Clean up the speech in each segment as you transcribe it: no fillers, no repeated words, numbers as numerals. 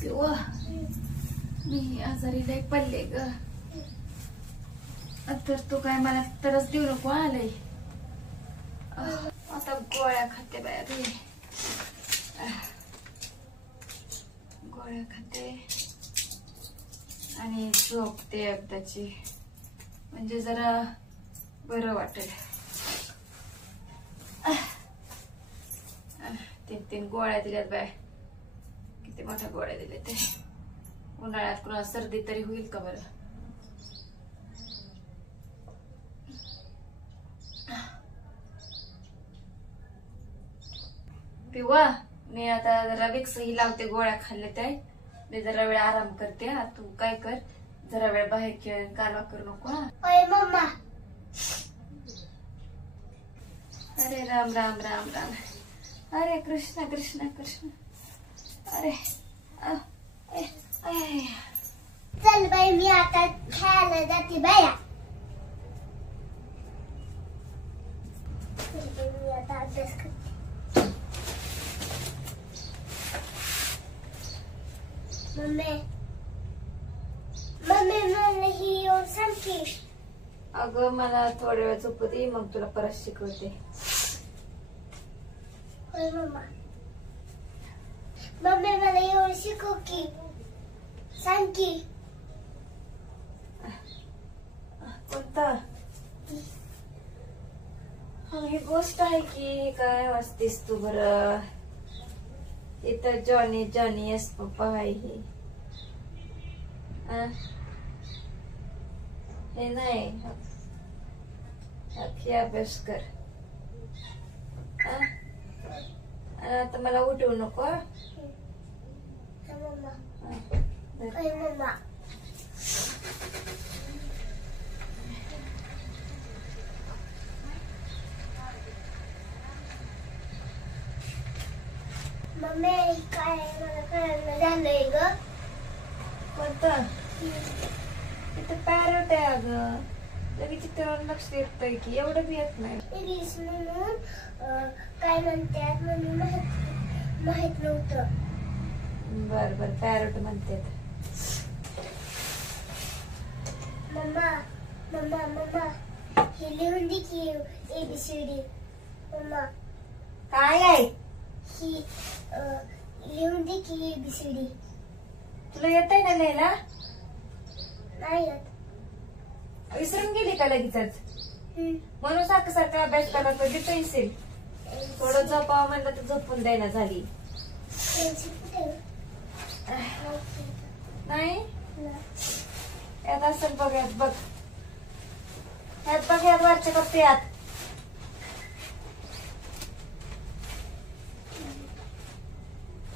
किंवा मी आजारी लय पडले ग. तर तू काय मला तरच देऊ नको आलंय. आता गोळ्या खाते बाया रे. गोळ्या खाते आणि झोपते एकदाची, म्हणजे जरा बरं वाटेल. 3 गोळ्या दिल्यात बाय. किती मोठ्या गोळ्या दिल्या ते. उन्हाळ्यात कुणाला सर्दी तरी होईल का बरं. पिवा मी आता जरा विक्स ही लावते. गोळ्या खाल्ले ते मी जरा वेळ आराम करते. तू काय कर, जरा वेळ बाहेर खेळ, कालवा करू नको. मम्मा. अरे राम राम राम राम. अरे कृष्ण कृष्ण कृष्ण. अरे चल बाई मी आता खेळायला जाते बाया. मी आता अभ्यास करते. मम्मी मला ही येऊन सांग की. अगं मला थोड्या वेळ झोपू दे, मग तुला परत शिकवते. होय मम्मा. मम्मी मला येऊन शिकव की. सांग की. कोणता. ही गोष्ट आहे की काय वाचतेस तू बरं. इथं जॉनी जॉनी येस पप्पा आहे. हे नाही, अभ्यास कर. आता मला उठवू नको. मम्मा मम्मी काय मला कळलं झालंय ग. कोणतं. इथं पॅरट आहे अगं. लगेच चित्रावर लक्ष येतंय की, एवढं बी येत नाही. रीस म्हणून काय म्हणतात म्हणून माहित नव्हतं. बर बर पॅरट म्हणतात. मम्मा मम्मा मम्मा हे लिहून दे की ABCD. मम्मा काय आहे ही लिहून दे की ABCD. तुला येतंय ना लिहायला. नाही येत. विसरून गेली का लगेचच. म्हणून सारखं सारखं अभ्यास करायला पाहिजे. पेन्सिल थोडं झोपावं म्हणलं तर झोपून द्यायला झाली. नाही यात असेल बघ. यात बघ, यात बघ, यात वरच्या कप्प्यात.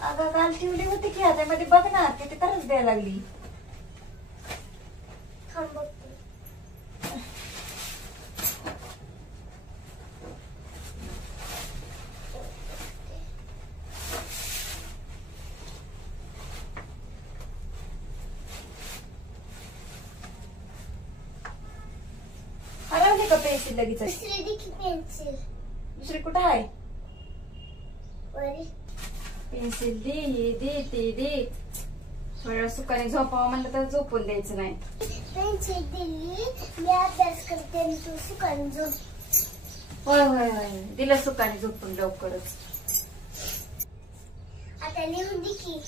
अगं काल ठेवली होती की हातामध्ये, बघ ना किती तरच द्यायला लागली. थांब बघते. हरवली का पेन्सिल लगेच. दुसरी दे की पेन्सिल. दुसरी कुठं आहे. वरी पेन्सिल दे, ही दे, ती दे. थोड्या सुखाने झोपावं म्हणलं तर झोपून द्यायचं नाही. पेन्सिल दिली मी अभ्यास करते आणि तू सुखाने झोप. होय होय होय दिलं सुखाने झोपून लवकरच. आता लिहून दे की.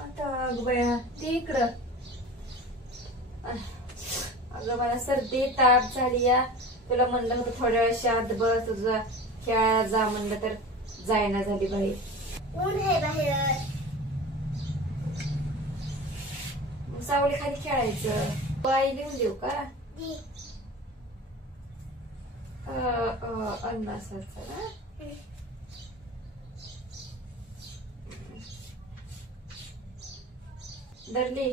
आता अगं बया ते इकडं. अगं मला सर्दी ताप झाली या. तुला म्हणलं होतं थोड्या वेळ शांत बस, तुझा खेळायला जा म्हणलं तर जायना झाली बाई. ऊन आहे बाहेर. सावली खाली खेळायचं. बाई लिहून देऊ का. दे. अन्नासाचं ना. धरली.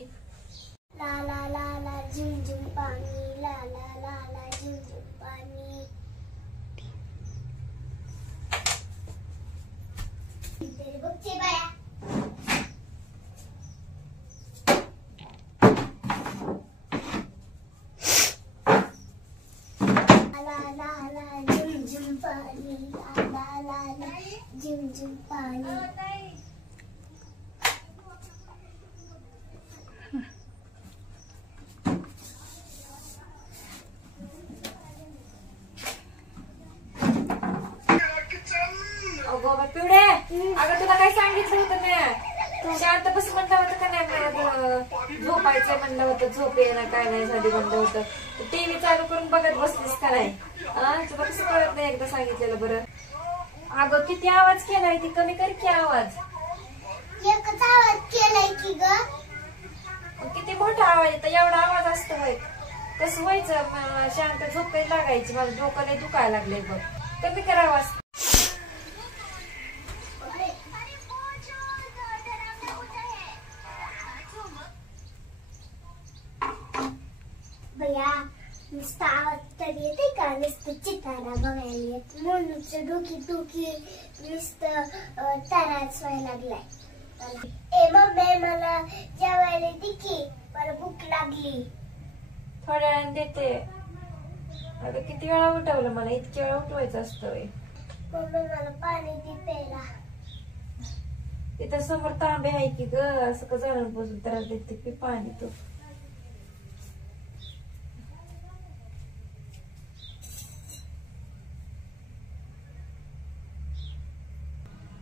ला ला ला ला झुम झुम पाणी. ला ला ला ला झुम झुम पाणी. बघते बाया. ला ला ला झुम झुम पाणी. ला ला ला ला झुम झुम पाणी. काय सांगितलं होतं ना, शांत बस म्हणलं होतं का नाही, मला झोपायचं म्हणलं होतं, झोप येणं काय नाही साठी म्हणलं होतं. टीव्ही चालू करून बघत बसलीस का नाही? तुला कसं कळत नाही एकदा सांगितलेलं बरं? अगं किती आवाज केलाय, ती कमी कर की आवाज. एकच आवाज केलाय की ग. किती मोठा आवाज येतो, एवढा आवाज असतो होय? कसं व्हायचं? शांत झोप काही लागायची, माझं डोकं लय दुखायला लागलंय बघ. कमी कर आवाज. भैया नुसतं आवाज तर येते का? नुसतं चितारा बघायला येत. म्हणूनच डोकी नुसतं ताराच व्हायला लागलाय. ए मम्मी मला जेवायला दे की, मला भूक लागली. थोड्या वेळाने देते. अगं किती वेळा उठवलं मला? इतक्या वेळा उठवायचं असतं. मम्मी मला पाणी दे प्यायला. तिथं समोर तांबे आहे की ग, असं का जाणून बसून त्रास देते की पाणी तू.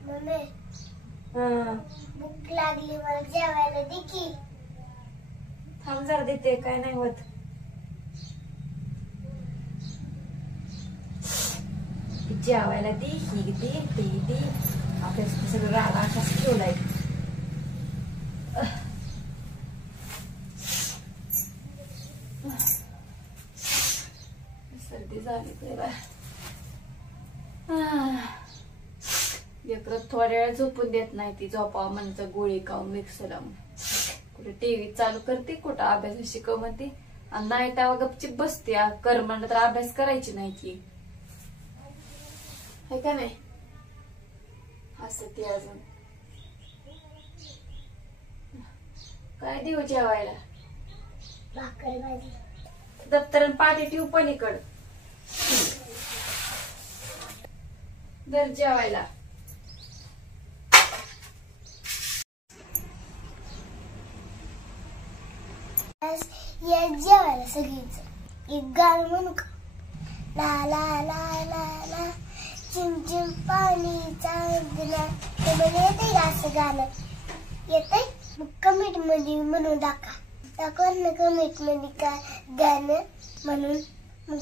मम्मी भूक लागली, मला जेवायला दे की. थांब जरा देते, काय नाही होत. जेवायला दे, ही दे, ते दे. आपल्या सगळं रागा असाच ठेवलाय. सर्दी झाली तेव्हा. लेकरं थोड्या वेळ झोपून देत नाही, ती झोपावं म्हणतं गोळी खाऊन मिक्स लावून. कुठे टीव्ही चालू करते, कुठं अभ्यास शिकव म्हणते, आणि नाही तेव्हा गपचिप बसते. कर म्हणलं तर अभ्यास करायची नाही की, है का नाही? असं ती अजून काय देऊ जेवायला? भाकर भाजी. दप्तर पाठी ठेवू पलीकड. दर जेवायला. जेवायला सगळीच एक गाणं म्हणू का? ला ला ला ला ला चिम चिम पाणी चांदला. ते मला येते का असं गाणं? येतंय? मग कमेंट मध्ये म्हणून दाखवा ना कमेंट मध्ये काय गाणं म्हणून. मग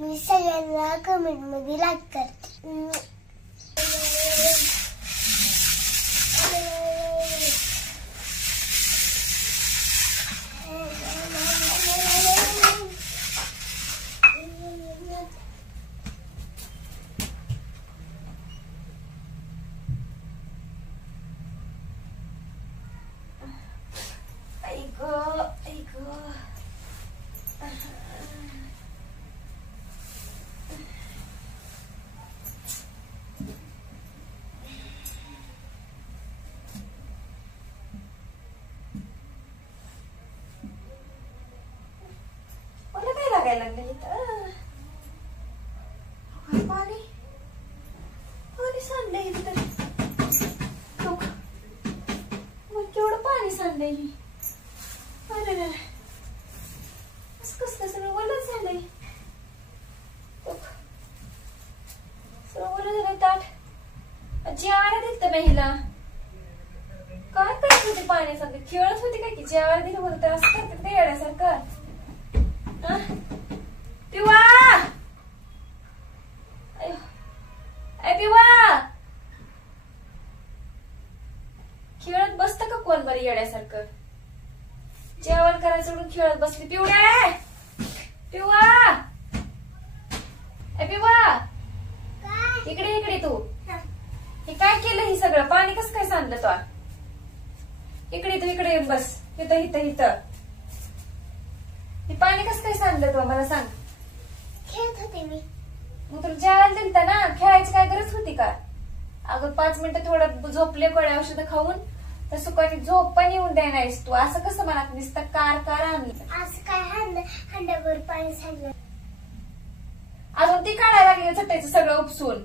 मी सगळ्यांना कमेंट मध्ये लाईक करते. लागायला लागले पाणी पाणी सांडलंय इथं. केवढं पाणी सांडलंय. अरे कसं सगळं ओलंच झालंय. सगळं ओलं झालंय. ताट जेवायला दिलं तर हिला काय करत होते? पाणी सांगते खेळत होती काय की? जेवायला दिलं होतं तर असं करते ते येण्यासारखं. पिवा पिवा खेळत बसत का कोण बरं येण्यासारखं? जेवण करायचं सोडून खेळत बसली. पिवड्या पिवा पिवा इकडे इकडे. तू हे काय केलं? हे सगळं पाणी कसं काय सांडलं? तो इकडे तू इकडे येऊन बस. इथं इथं इथं हे पाणी कसं काय सांडलं? तो मला सांग. खेळत होते मी. मग तुला जेवायला दिलता ना, खेळायची काय गरज होती का? अगं 5 मिनिटं थोडं झोपले गोळ्या औषधं खाऊन तर सुखाने झोप पण येऊन द्यायनायस तू. असं कसं मला नुसतं कार आणलं? असं काय हंड्यावर पाणी सांडलं. अजून ती काढायला लागली चटायचं सगळं उपसून.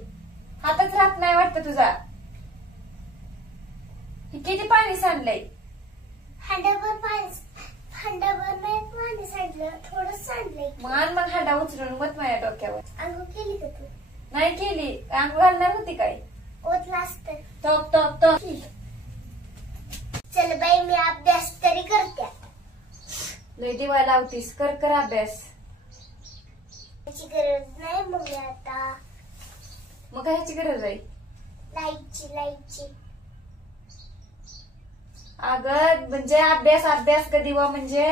हातच राहत नाही वाटतं तुझा. हे किती पाणी सांडलंय? हंड्यावर नाही पाणी सांडलं, थोडं सांडलंय. मग हांडा उचलून मत माझ्या डोक्यावर. अंघोळ केली का तू? नाही केली. अंघोळ घालणार होती काय? ओतलं असतं. Top top top. चल बाई मी अभ्यास तरी करते. लय दिवा लावतीस, कर कर अभ्यास. त्याची गरज नाही मम्मी आता. मग काय ह्याची गरज आहे? लाईटची. अगं म्हणजे अभ्यास अभ्यास का दिवा म्हणजे?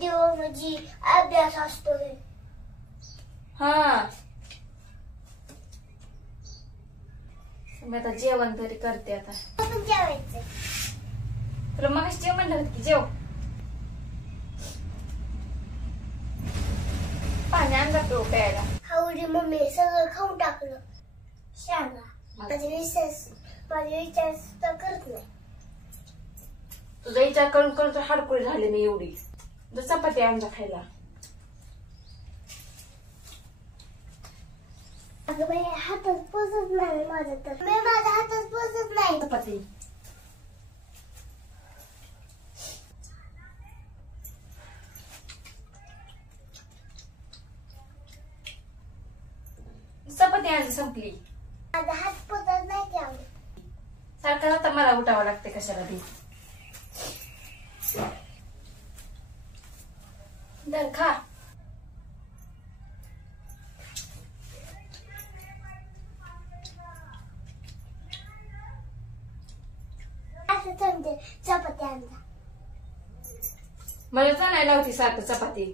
दिवा म्हणजे अभ्यास असतो. हा मी आता जेवण तरी करते आता. पण जेवायचं. तुला मग जेव म्हणलं होतं की जेव. पाणी आणलं तो प्यायला. हावडी मम्मी सगळं खाऊन टाकलं. शाळा माझे विचार सुद्धा करत नाही. तुझा विचार करून करून तर हाडकुळी झाली मी एवढी. चपाती आणजा खायला. अगं बाई हातात पोचत नाही माझं तर. मी माझ्या हातात पोचत नाही चपाती. चपाती आणली संपली. माझा हात पोचत नाही त्यामुळे. सारखं आता मला उठावं लागते कशाला बी. दर खा. असं समजे चपाती आणला. मला चालायला होती सारखं चपाती.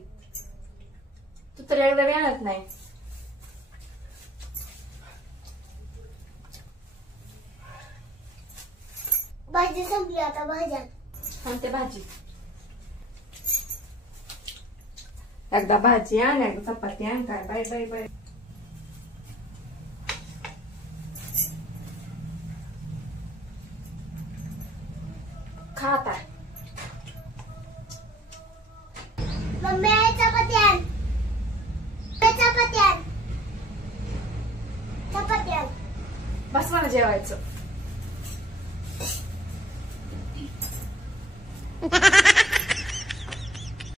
तू तर एकदा बी आणत नाही. भाजी संपली आता. भाज्या आणते भाजी. एकदा भाजी आण एकदा चपाती आण. काय बाय बाय बाय. खा आता. मम्मी चपाती आण. चपाती आण. चपाती आण. बस मला जेवायचं.